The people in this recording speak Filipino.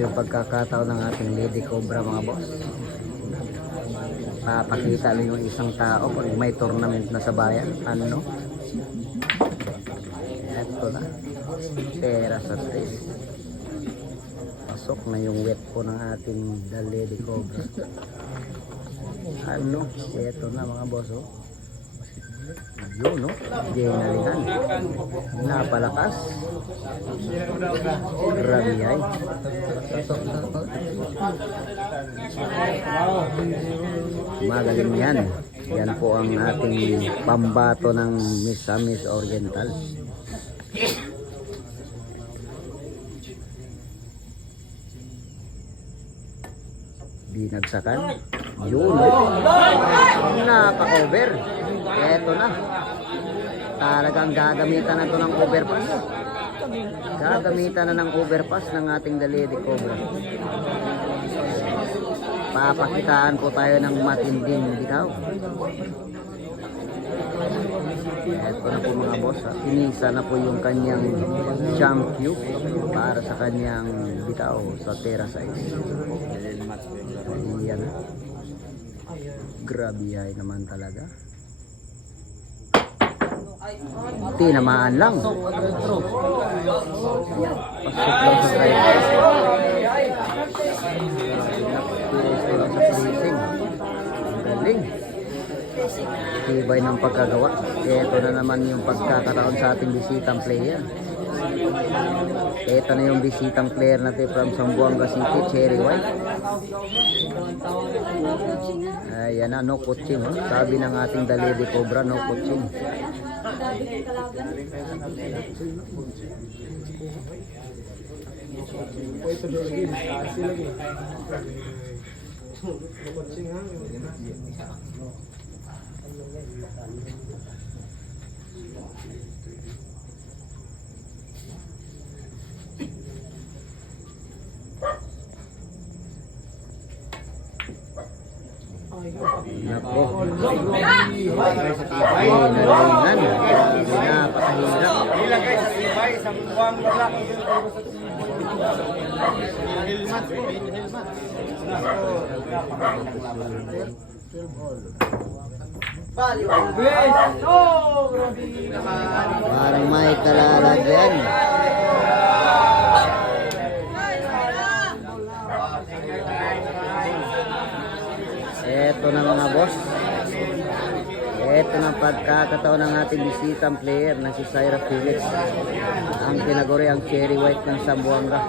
yung pagkakataon ng ating Lady Cobra mga boss. Papakita lang yung isang tao pag may tournament na sa bayan. Ano? Eto na. Pera sa tres. Pasok na yung wet po ng ating The Lady Cobra. Ano? Eto na mga boss oh. Yun no? Genalihan. Napalakas. Grabe ay. Magaling yan. Yan po ang ating pambato ng Misamis Oriental. Binagsakan. Yun. Naka-over. Eto na. Talagang gagamitan na ito ng overpass. Gagamitan na ng overpass ng ating The Lady Cobra. Papakitaan po tayo ng matinding bitaw. Eto na po mga boss. Inisa na po yung kanyang jump cube para sa kanyang bitaw sa Terra size. Yan. Grabe ay naman talaga. Tinamaan lang. Pasok lang sa driver. Galing. Tibay ng pagkagawa. Ito na naman yung pagkakataon sa ating bisitang player. Ito na yung bisitang player natin from Zamboanga City, Cherry White. Ayan na, no coaching. Sabi ng ating The Lady Cobra, no coaching. Nako. Nalingan. Napakahirap. Ilagay sa sibay, sa buwang balak. Helmet po, helmet. Parang may kalalagyan. Eto na mga boss. Eto na pagkakataon ng ating bisitang player na si Syra Felix. Ang tinaguri ang Cherry White ng Zamboanga.